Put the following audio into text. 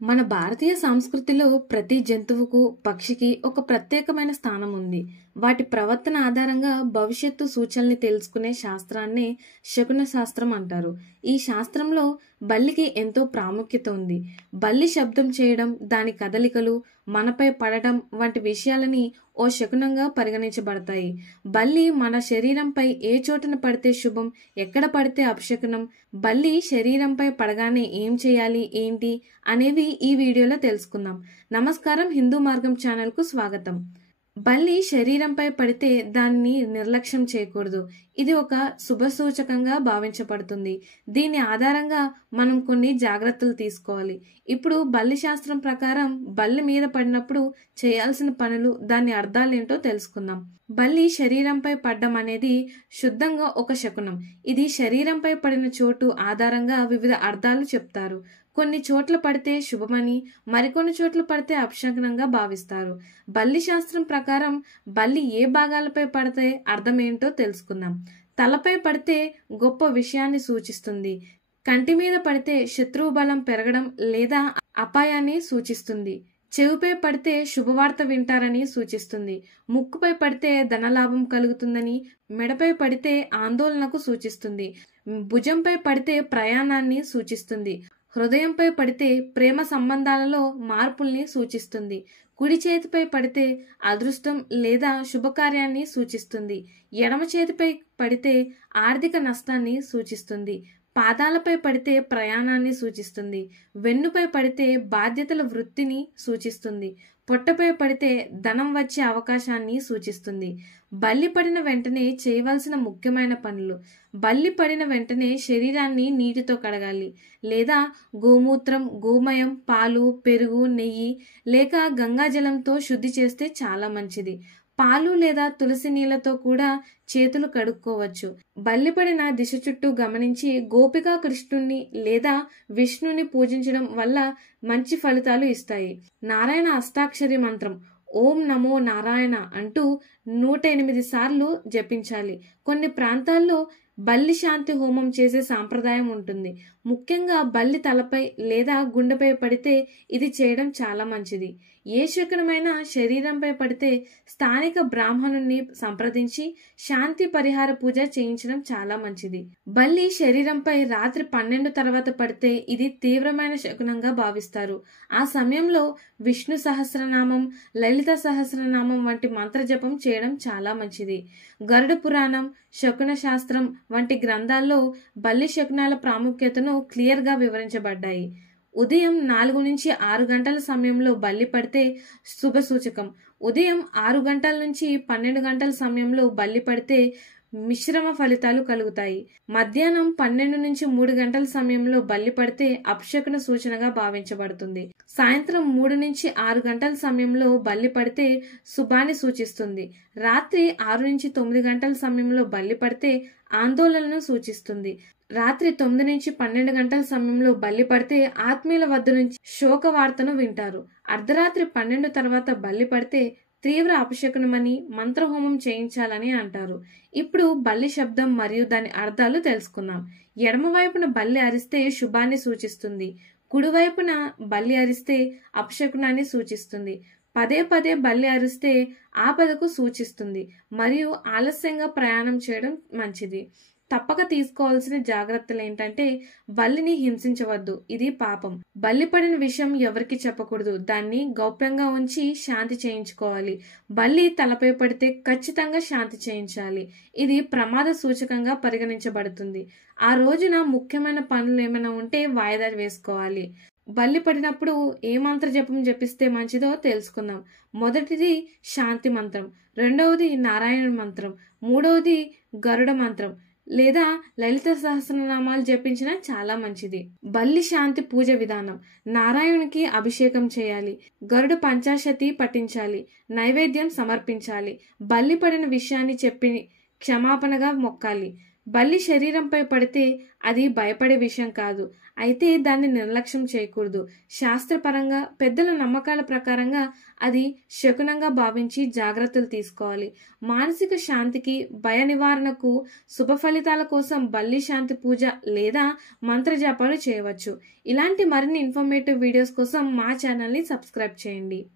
మన భారతీయ సంస్కృతిలో ప్రతి జంతువుకు, పక్షికి ఒక ప్రత్యేకమైన స్థానం ఉంది. వాటి ప్రవర్తన ఆధారంగా భవిష్యత్తు సూచనల్ని తెలుసుకునే శాస్త్రాన్నే శకున శాస్త్రం అంటారు. ఈ శాస్త్రంలో బల్లికి ఎంతో ప్రాముఖ్యత ఉంది. బల్లి శబ్దం చేయడం, దాని కదలికలు మనపై పడటం వంటి విషయాలని ఓ శకునంగా పరిగణించబడతాయి. బల్లి మన శరీరంపై ఏ చోటన పడితే శుభం, ఎక్కడ పడితే అపశకునం, బల్లి శరీరంపై పడగానే ఏం చేయాలి, ఏంటి అనేవి ఈ వీడియోలో తెలుసుకుందాం. నమస్కారం, హిందూ మార్గం ఛానల్కు స్వాగతం. బల్లి శరీరంపై పడితే దాన్ని నిర్లక్ష్యం చేయకూడదు. ఇది ఒక శుభసూచకంగా భావించబడుతుంది. దీని ఆధారంగా మనం కొన్ని జాగ్రత్తలు తీసుకోవాలి. ఇప్పుడు బల్లి శాస్త్రం ప్రకారం బల్లి మీద పడినప్పుడు చేయాల్సిన పనులు, దాని అర్థాలేంటో తెలుసుకుందాం. బల్లి శరీరంపై పడ్డం అనేది శుద్ధంగా ఒక శకునం. ఇది శరీరంపై పడిన చోటు ఆధారంగా వివిధ అర్థాలు చెప్తారు. కొన్ని చోట్ల పడితే శుభమని, మరికొన్ని చోట్ల పడితే అపశకునంగా భావిస్తారు. బల్లి శాస్త్రం ప్రకారం బల్లి ఏ భాగాలపై పడితే అర్థమేంటో తెలుసుకుందాం. తలపై పడితే గొప్ప విషయాన్ని సూచిస్తుంది. కంటి మీద పడితే శత్రువు బలం పెరగడం లేదా అపాయాన్ని సూచిస్తుంది. చెవిపై పడితే శుభవార్త వింటారని సూచిస్తుంది. ముక్కుపై పడితే ధనలాభం కలుగుతుందని, మెడపై పడితే ఆందోళనకు సూచిస్తుంది. భుజంపై పడితే ప్రయాణాన్ని సూచిస్తుంది. హృదయంపై పడితే ప్రేమ సంబంధాలలో మార్పుల్ని సూచిస్తుంది. కుడి చేతిపై పడితే అదృష్టం లేదా శుభకార్యాన్ని సూచిస్తుంది. ఎడమ చేతిపై పడితే ఆర్థిక నష్టాన్ని సూచిస్తుంది. పాదాలపై పడితే ప్రయాణాన్ని సూచిస్తుంది. వెన్నుపై పడితే బాధ్యతల వృత్తిని సూచిస్తుంది. పొట్టపై పడితే ధనం వచ్చే అవకాశాన్ని సూచిస్తుంది. బల్లి పడిన వెంటనే చేయవలసిన ముఖ్యమైన పనులు. బల్లి పడిన వెంటనే శరీరాన్ని నీటితో కడగాలి, లేదా గోమూత్రం, గోమయం, పాలు, పెరుగు, నెయ్యి లేక గంగాజలంతో శుద్ధి చేస్తే చాలా మంచిది. పాలు లేదా తులసి నీళ్లతో కూడా చేతులు కడుక్కోవచ్చు. బల్లిపడిన దిశ చుట్టూ గమనించి గోపికా కృష్ణుణ్ణి లేదా విష్ణుని పూజించడం వల్ల మంచి ఫలితాలు ఇస్తాయి. నారాయణ అష్టాక్షరి మంత్రం ఓం నమో నారాయణ అంటూ 108 సార్లు జపించాలి. కొన్ని ప్రాంతాల్లో బల్లి శాంతి హోమం చేసే సాంప్రదాయం ఉంటుంది. ముఖ్యంగా బల్లి తలపై లేదా గుండెపై పడితే ఇది చేయడం చాలా మంచిది. ఏ శకునమైనా శరీరంపై పడితే స్థానిక బ్రాహ్మణుణ్ణి సంప్రదించి శాంతి పరిహార పూజ చేయించడం చాలా మంచిది. బల్లి శరీరంపై రాత్రి 12 తర్వాత పడితే ఇది తీవ్రమైన శకునంగా భావిస్తారు. ఆ సమయంలో విష్ణు సహస్రనామం, లలిత సహస్రనామం వంటి మంత్రజపం చేయడం చాలా మంచిది. గరుడ పురాణం, శకున శాస్త్రం వంటి గ్రంథాల్లో బల్లి శకునాల ప్రాముఖ్యతను క్లియర్గా వివరించబడ్డాయి. ఉదయం 4 నుంచి 6 గంటల సమయంలో బల్లి పడితే శుభసూచకం. ఉదయం 6 గంటల నుంచి 12 గంటల సమయంలో బల్లి పడితే మిశ్రమ ఫలితాలు కలుగుతాయి. మధ్యాహ్నం 12 నుంచి 3 గంటల సమయంలో బల్లి పడితే అపశకున సూచనగా భావించబడుతుంది. సాయంత్రం 3 నుంచి 6 గంటల సమయంలో బల్లి పడితే శుభాన్ని సూచిస్తుంది. రాత్రి 6 నుంచి 9 గంటల సమయంలో బల్లి పడితే ఆందోళనను సూచిస్తుంది. రాత్రి 9 నుంచి 12 గంటల సమయంలో బల్లి పడితే ఆత్మీయుల వద్ద నుంచి శోక వార్తను వింటారు. అర్ధరాత్రి 12 తర్వాత బల్లి పడితే తీవ్ర అపశకునమని, మంత్రహోమం చేయించాలని అంటారు. ఇప్పుడు బల్లి శబ్దం మరియు దాని అర్థాలు తెలుసుకుందాం. ఎడమవైపున బల్లి అరిస్తే శుభాన్ని సూచిస్తుంది. కుడివైపున బల్లి అరిస్తే అపశకునాన్ని సూచిస్తుంది. పదే పదే బల్లి అరిస్తే ఆపదకు సూచిస్తుంది మరియు ఆలస్యంగా ప్రయాణం చేయడం మంచిది. తప్పక తీసుకోవాల్సిన జాగ్రత్తలు ఏంటంటే బల్లిని హింసించవద్దు, ఇది పాపం. బల్లి పడిన విషయం ఎవరికి చెప్పకూడదు. దాన్ని గౌప్యంగా ఉంచి శాంతి చేయించుకోవాలి. బల్లి తలపై పడితే ఖచ్చితంగా శాంతి చేయించాలి. ఇది ప్రమాద సూచకంగా పరిగణించబడుతుంది. ఆ రోజున ముఖ్యమైన పనులు ఏమైనా ఉంటే వాయిదా వేసుకోవాలి. బల్లి పడినప్పుడు ఏ మంత్ర జపం జపిస్తే మంచిదో తెలుసుకుందాం. మొదటిది శాంతి మంత్రం, రెండవది నారాయణ మంత్రం, మూడవది గరుడ మంత్రం లేదా లలిత సహస్రనామాలు జపించినా చాలా మంచిది. బల్లి శాంతి పూజ విధానం: నారాయణునికి అభిషేకం చేయాలి, గరుడ పంచాశతి పఠించాలి, నైవేద్యం సమర్పించాలి, బల్లి పడిన విషయాన్ని చెప్పి క్షమాపణగా మొక్కాలి. బల్లి శరీరంపై పడితే అది భయపడే విషయం కాదు, అయితే దాన్ని నిర్లక్ష్యం చేయకూడదు. శాస్త్రపరంగా పెద్దల నమ్మకాల ప్రకారంగా అది శకునంగా భావించి జాగ్రత్తలు తీసుకోవాలి. మానసిక శాంతికి, భయ నివారణకు, శుభ ఫలితాల కోసం బల్లి శాంతి పూజ లేదా మంత్రజపాలు చేయవచ్చు. ఇలాంటి మరిన్ని ఇన్ఫర్మేటివ్ వీడియోస్ కోసం మా ఛానల్ని సబ్స్క్రైబ్ చేయండి.